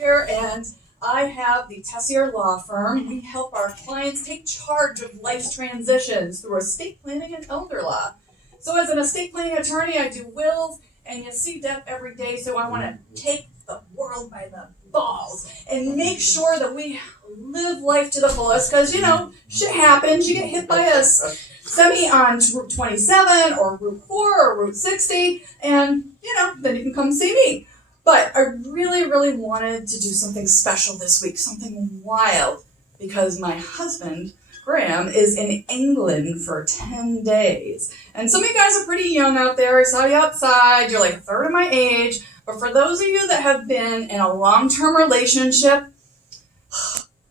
here, and I have the Tessier Law Firm. We help our clients take charge of life's transitions through estate planning and elder law. So as an estate planning attorney, I do wills, and you see death every day, so I want to take the world by the balls and make sure that we live life to the fullest, because, you know, shit happens. You get hit by a semi on Route 27 or Route 4 or Route 60, and, you know, then you can come see me. But I really, really wanted to do something special this week, something wild, because my husband, Graham, is in England for 10 days. And some of you guys are pretty young out there. I saw you outside. You're like a third of my age. But for those of you that have been in a long-term relationship,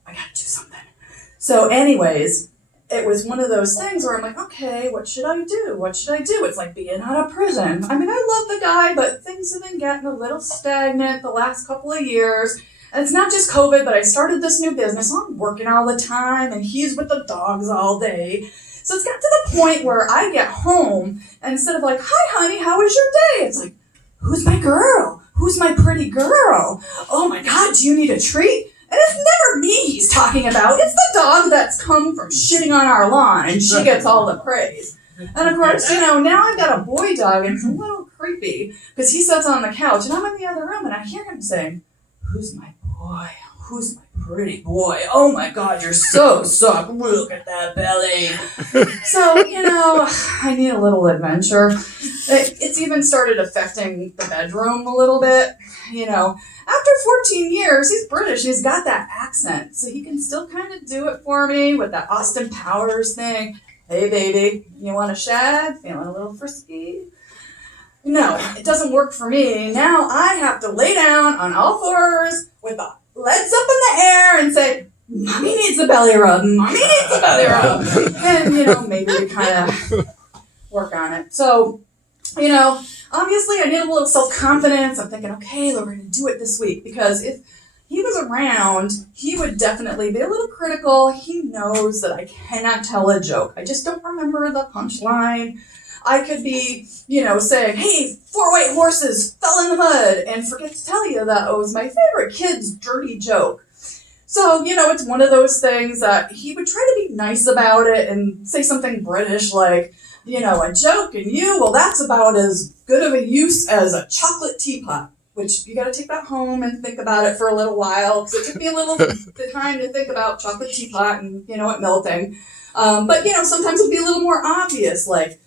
I gotta do something. So anyways, it was one of those things where I'm like, okay, what should I do? What should I do? It's like being out of prison. I mean, I love the guy, but things have been getting a little stagnant the last couple of years. And it's not just COVID, but I started this new business. I'm working all the time, and he's with the dogs all day. So it's got to the point where I get home, and instead of like, hi, honey, how was your day? It's like, who's my girl? Who's my pretty girl? Oh my God, do you need a treat? And it's never me he's talking about. It's the dog that's come from shitting on our lawn, and she gets all the praise. And of course, you know, now I've got a boy dog, and it's a little creepy because he sits on the couch, and I'm in the other room, and I hear him saying, who's my boy? Who's my pretty boy? Oh my God, you're so soft. Look at that belly. So, you know, I need a little adventure. It's even started affecting the bedroom a little bit. You know, after 14 years, he's British. He's got that accent. So he can still kind of do it for me with that Austin Powers thing. Hey, baby, you want a shag? Feeling a little frisky? No, it doesn't work for me. Now I have to lay down on all fours with the legs up in the air and say, Mommy needs a belly rub. Mommy needs a belly rub. And, you know, maybe we kind of work on it. So, you know, obviously I need a little self-confidence. I'm thinking, okay, we're going to do it this week, because if he was around, he would definitely be a little critical. He knows that I cannot tell a joke. I just don't remember the punchline. I could be, you know, saying, hey, 4 white horses fell in the mud, and forget to tell you that it was my favorite kid's dirty joke. So, you know, it's one of those things that he would try to be nice about it and say something British like, you know, a joke and you, well, that's about as good of a use as a chocolate teapot, which you got to take that home and think about it for a little while, because it took me a little time to think about chocolate teapot and, you know, it melting. But, you know, sometimes it'll be a little more obvious, like,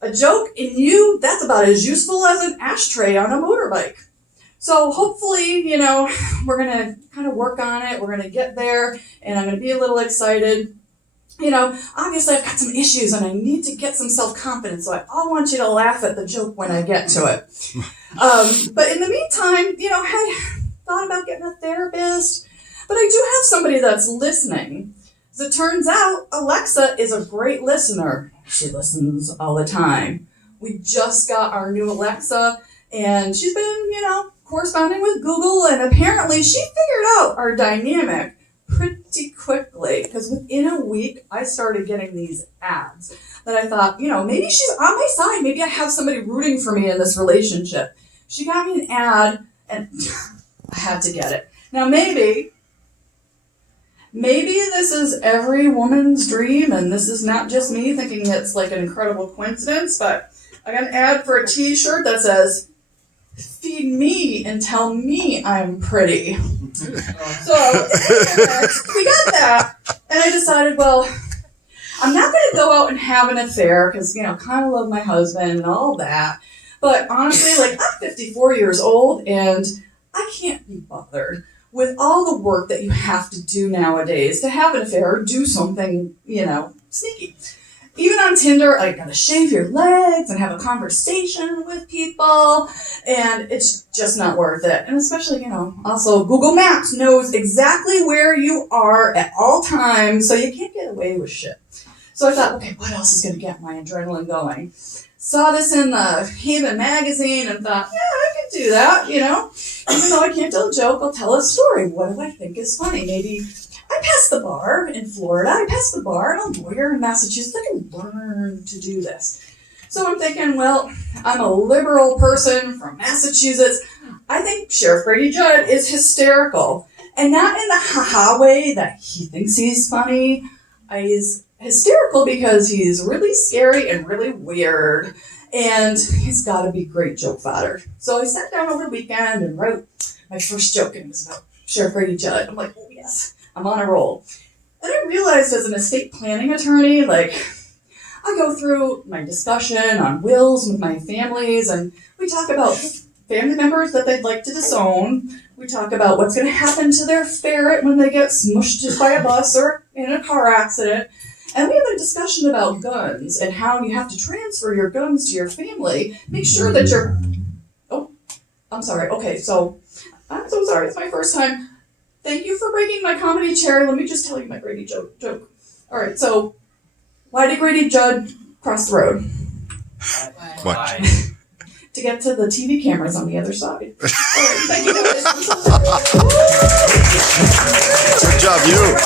a joke in you, that's about as useful as an ashtray on a motorbike. So hopefully, you know, we're going to kind of work on it. We're going to get there, and I'm going to be a little excited. You know, obviously I've got some issues, and I need to get some self-confidence, so I all want you to laugh at the joke when I get to it. But in the meantime, you know, I thought about getting a therapist, but I do have somebody that's listening. As it turns out, Alexa is a great listener. She listens all the time. We just got our new Alexa, and she's been, you know, corresponding with Google, and apparently she figured out our dynamic pretty quickly, because within a week, I started getting these ads that I thought, you know, maybe she's on my side. Maybe I have somebody rooting for me in this relationship. She got me an ad, and I had to get it. Now, maybe this is every woman's dream, and this is not just me thinking it's like an incredible coincidence, but I got an ad for a t-shirt that says, feed me and tell me I'm pretty. So, we got that, and I decided, well, I'm not going to go out and have an affair, because, you know, kind of love my husband and all that, but honestly, like, I'm 54 years old, and I can't be bothered with all the work that you have to do nowadays to have an affair or do something, you know, sneaky. Even on Tinder, I gotta shave your legs and have a conversation with people, and it's just not worth it. And especially, you know, also Google Maps knows exactly where you are at all times, so you can't get away with shit. So I thought, okay, what else is gonna get my adrenaline going? Saw this in the Haven magazine and thought, yeah, I can do that, you know. Even though I can't tell a joke, I'll tell a story. What do I think is funny? Maybe I passed the bar in Florida. I passed the bar in a lawyer in Massachusetts. I can learn to do this. So I'm thinking, well, I'm a liberal person from Massachusetts. I think Sheriff Brady Judd is hysterical. And not in the haha way that he thinks he's funny. He's hysterical because he's really scary and really weird. And he's got to be great joke fodder. So I sat down over the weekend and wrote my first joke, and it was about Sheriff Brady Judd. I'm like, oh yes, I'm on a roll. And I realized as an estate planning attorney, like, I go through my discussion on wills with my families, and we talk about family members that they'd like to disown. We talk about what's going to happen to their ferret when they get smushed by a bus or in a car accident. And we have a discussion about guns and how you have to transfer your guns to your family. Make sure that you're... Oh, I'm sorry. Okay, so I'm so sorry. It's my first time. Thank you for breaking my comedy chair. Let me just tell you my Grady joke. All right, so why did Grady Judd cross the road? Why? To get to the TV cameras on the other side. All right, thank you guys. Good job, you.